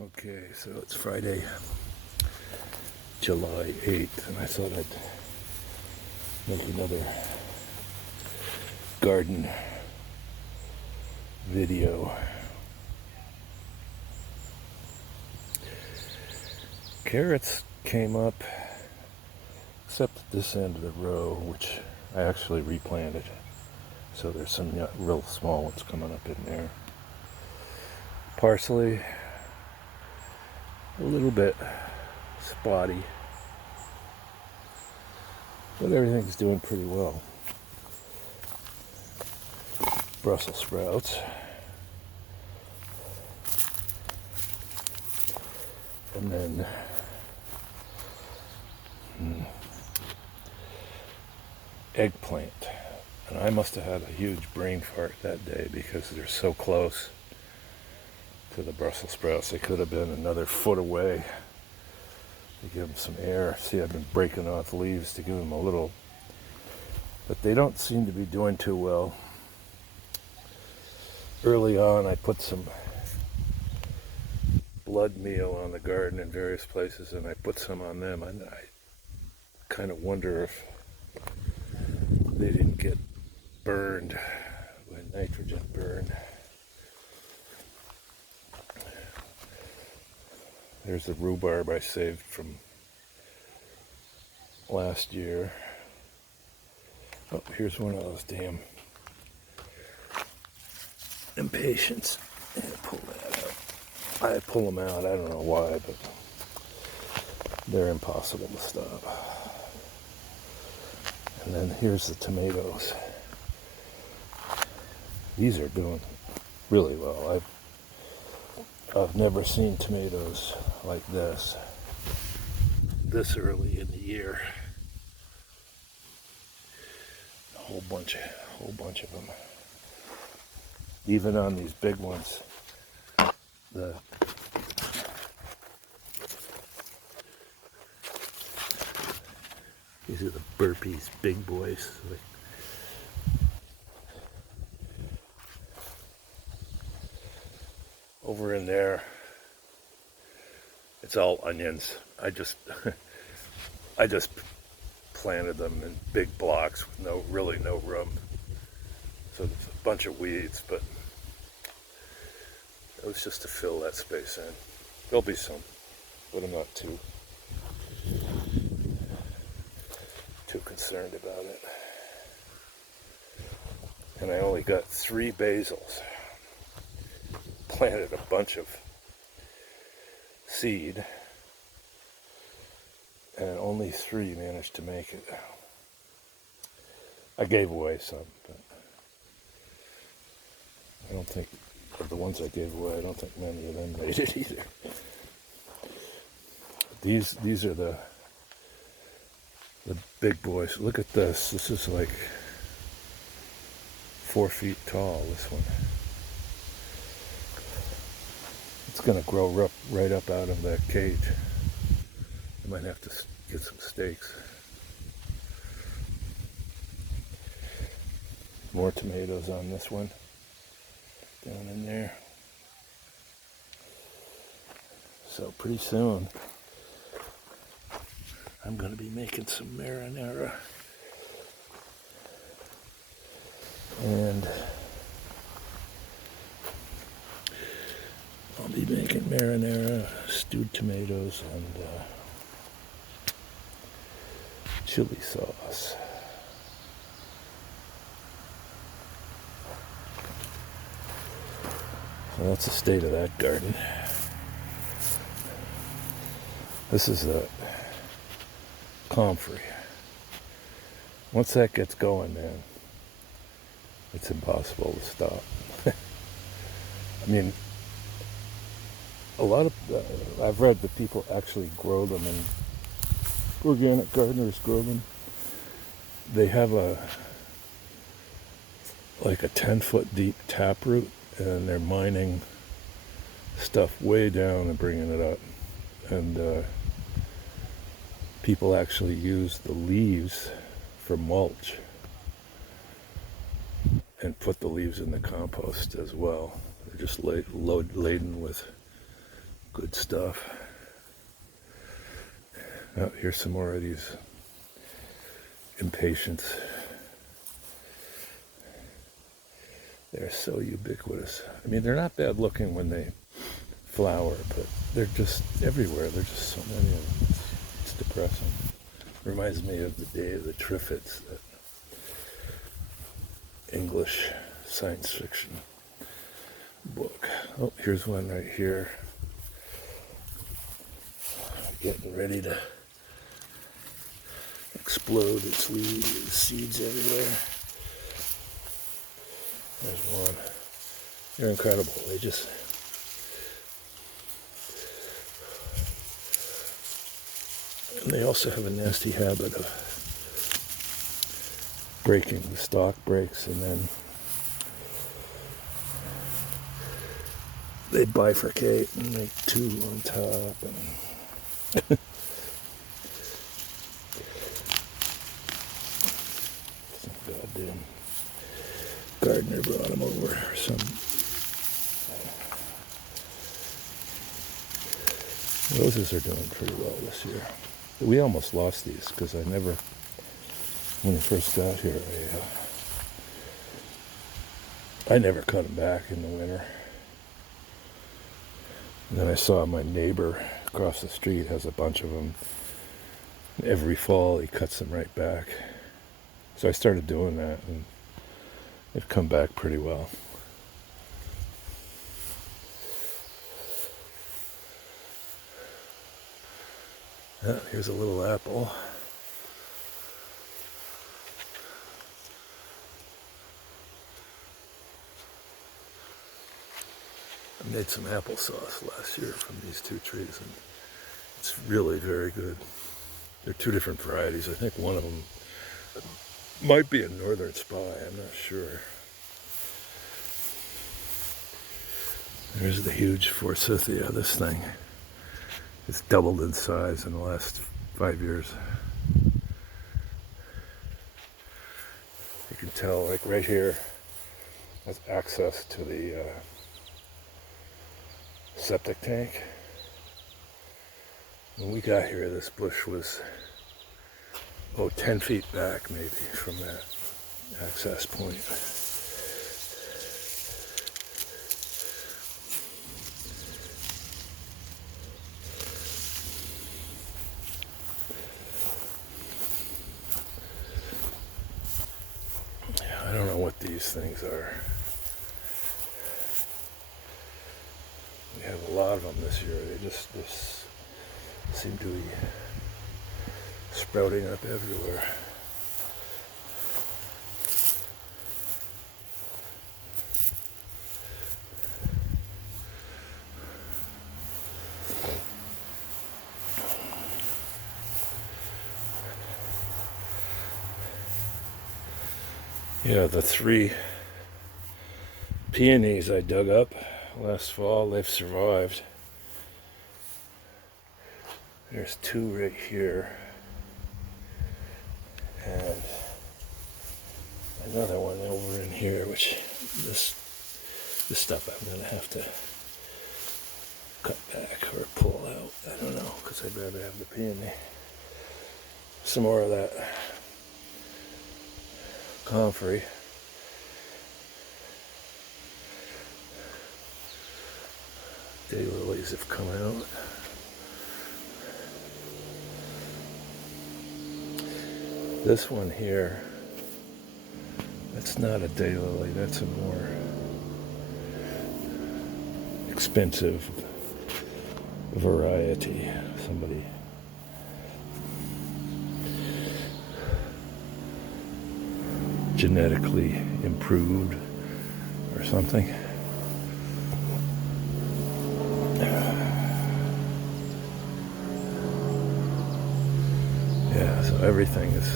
Okay, so it's Friday, July 8th, and I thought I'd make another garden video. Carrots came up, except at this end of the row, which I actually replanted. So there's some real small ones coming up in there. Parsley, a little bit spotty, but everything's doing pretty well. Brussels sprouts, and then eggplant. And I must have had a huge brain fart that day because they're so close to the Brussels sprouts. They could have been another foot away to give them some air. See, I've been breaking off leaves to give them a little, but they don't seem to be doing too well. Early on, I put some blood meal on the garden in various places, and I put some on them, and I kind of wonder if they didn't get burned by nitrogen burn. There's the rhubarb I saved from last year. Oh, here's one of those damn impatiens. Pull that out. I pull them out. I don't know why, but they're impossible to stop. And then here's the tomatoes. These are doing really well. I've never seen tomatoes like this early in the year. A whole bunch of them. Even on these big ones, these are the Burpees big boys. Over in there, it's all onions. I just planted them in big blocks with really no room. So there's a bunch of weeds, but it was just to fill that space in. There'll be some, but I'm not too concerned about it. And I only got 3 basils. Planted a bunch of seed, and only 3 managed to make it. I gave away some, but I don't think, of the ones I gave away, I don't think many of them made it either. These are the big boys. Look at this. This is like 4 feet tall, this one. It's going to grow right up out of that cage. I might have to get some stakes. More tomatoes on this one. Down in there. So pretty soon, I'm going to be making some marinara. And I'll be making marinara, stewed tomatoes, and chili sauce. So that's the state of that garden. This is a comfrey. Once that gets going, man, it's impossible to stop. I mean, a lot of, I've read that people actually grow them, and organic gardeners grow them. They have like a 10-foot deep taproot, and they're mining stuff way down and bringing it up. And people actually use the leaves for mulch and put the leaves in the compost as well. They're just laden with Good stuff. Oh, here's some more of these impatiens. They're so ubiquitous. I mean, they're not bad looking when they flower, but they're just everywhere. There's just so many of them. It's depressing. Reminds me of the day of the Triffids, that English science fiction book. Oh, here's one right here. Getting ready to explode its leaves, seeds everywhere. There's one. They're incredible. They just... And they also have a nasty habit of breaking. The stalk breaks and then they bifurcate and make two on top. And some goddamn gardener brought them over. Roses are doing pretty well this year. We almost lost these because when I first got here, I never cut them back in the winter. And then I saw my neighbor across the street has a bunch of them. Every fall he cuts them right back. So I started doing that and they've come back pretty well. Here's a little apple. I made some applesauce last year from these two trees, and it's really very good. They're two different varieties. I think one of them might be a Northern Spy, I'm not sure. There's the huge forsythia. This thing, it's doubled in size in the last 5 years. You can tell, like right here, has access to the septic tank. When we got here, this bush was 10 feet back maybe from that access point. I don't know what these things are. We have a lot of them this year. They just seem to be sprouting up everywhere. Yeah, the 3 peonies I dug up last fall, they've survived. There's 2 right here. And another one over in here, which this stuff I'm going to have to cut back or pull out. I don't know, because I'd rather have the peony. Some more of that comfrey. Daylilies have come out. This one here, that's not a daylily, that's a more expensive variety. Somebody genetically improved or something. Yeah, so everything's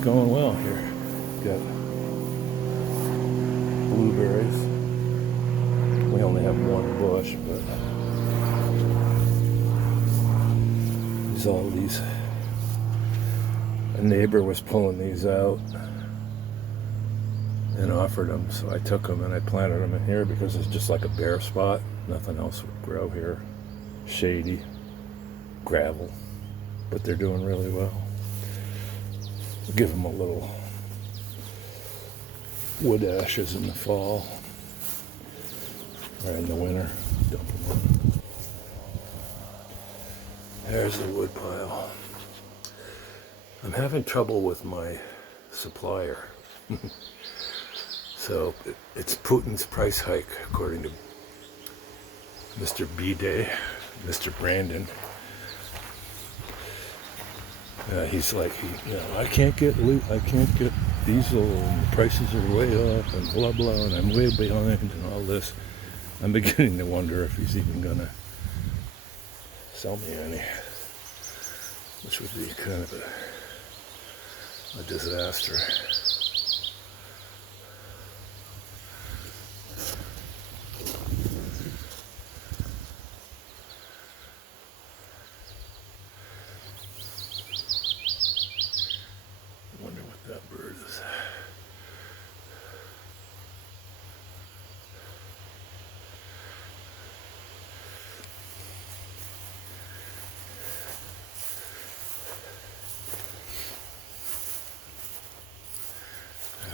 going well here. Got blueberries. We only have one bush, but there's all these. A neighbor was pulling these out, and and offered them. So I took them and I planted them in here because it's just like a bare spot. Nothing else would grow here. Shady, gravel, but they're doing really well. We'll give them a little wood ashes in the fall, or in the winter, dump them in. There's the wood pile. I'm having trouble with my supplier. So it's Putin's price hike, according to Mr. B-Day, Mr. Brandon. He's like, I can't get diesel, and the prices are way up, and blah blah, and I'm way behind, and all this. I'm beginning to wonder if he's even gonna sell me any, which would be kind of a disaster. I wonder what that bird is.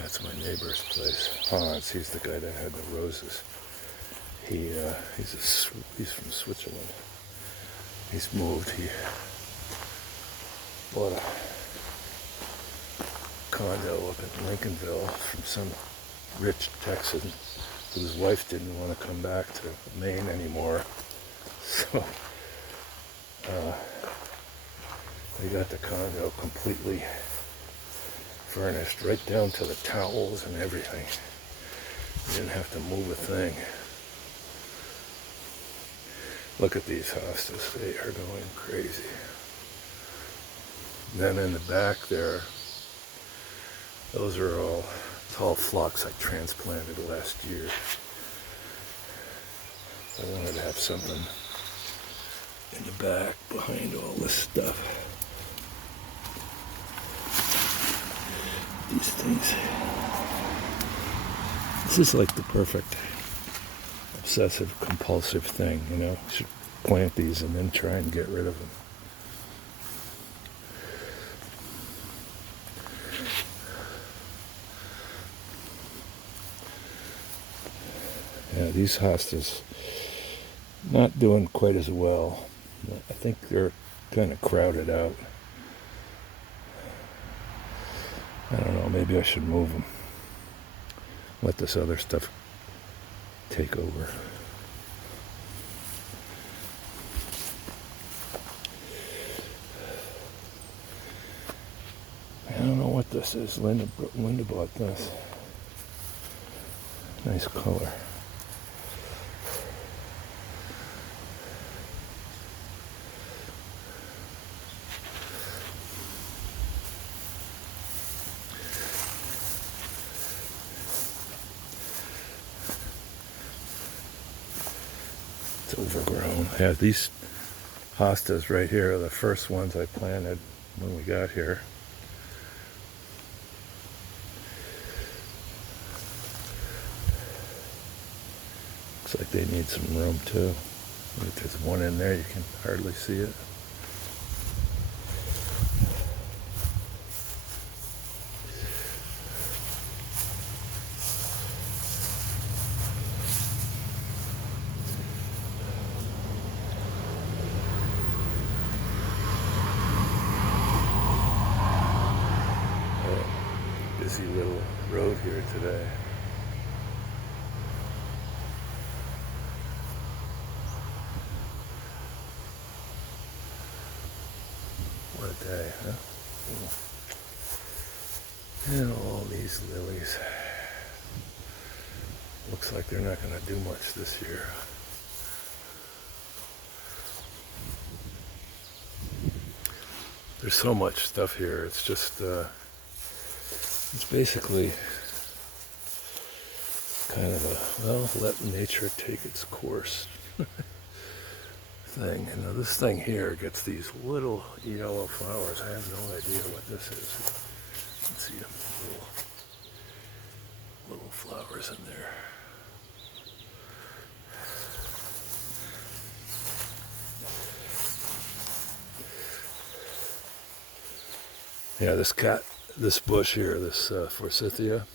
That's my neighbor's place. Hans, he's the guy that had the roses. He's from Switzerland. He's moved. He bought a condo up in Lincolnville from some rich Texan whose wife didn't want to come back to Maine anymore. So they got the condo completely furnished, right down to the towels and everything. You didn't have to move a thing. Look at these hostas, they are going crazy. Then in the back there, those are all tall phlox I transplanted last year. I wanted to have something in the back behind all this stuff. These things. This is like the perfect obsessive compulsive thing, You should plant these and then try and get rid of them. Yeah, these hostas not doing quite as well. I think they're kind of crowded out. I don't know, maybe I should move them. Let this other stuff take over. I don't know what this is. Linda bought this. Nice color. It's overgrown. Yeah, these hostas right here are the first ones I planted when we got here. Looks like they need some room too. If there's one in there, you can hardly see it. Busy little road here today. What a day, huh? And all these lilies. Looks like they're not going to do much this year. There's so much stuff here. It's just, it's basically kind of a, let nature take its course thing. This thing here gets these little yellow flowers. I have no idea what this is. Let's see them. Little flowers in there. Yeah, this bush here, this forsythia,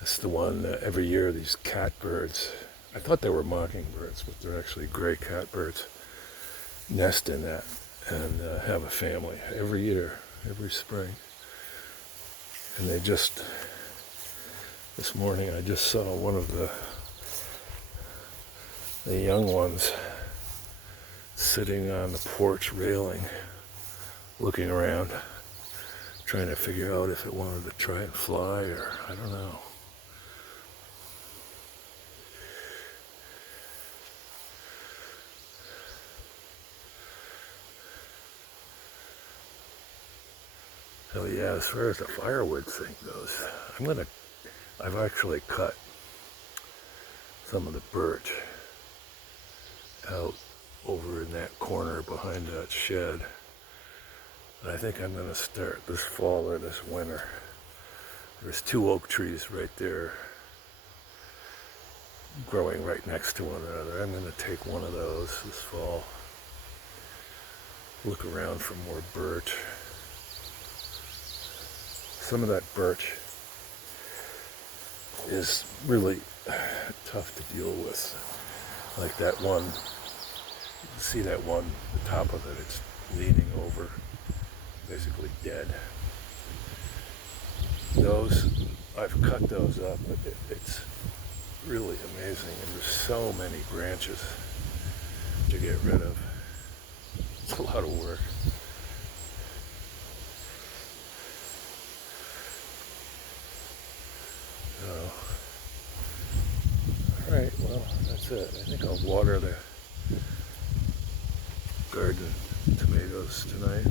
it's the one every year these catbirds, I thought they were mockingbirds, but they're actually gray catbirds, nest in that and have a family every year, every spring. And this morning I just saw one of the young ones sitting on the porch railing, looking around, trying to figure out if it wanted to try and fly or I don't know. So yeah, as far as the firewood thing goes, I've actually cut some of the birch out over in that corner behind that shed. And I think I'm going to start this fall or this winter. There's 2 oak trees right there growing right next to one another. I'm going to take one of those this fall, look around for more birch. Some of that birch is really tough to deal with. Like that one, you can see that one, the top of it, it's leaning over, basically dead. Those, I've cut those up, but it's really amazing. And there's so many branches to get rid of. It's a lot of work. Alright, well, that's it. I think I'll water the garden tomatoes tonight.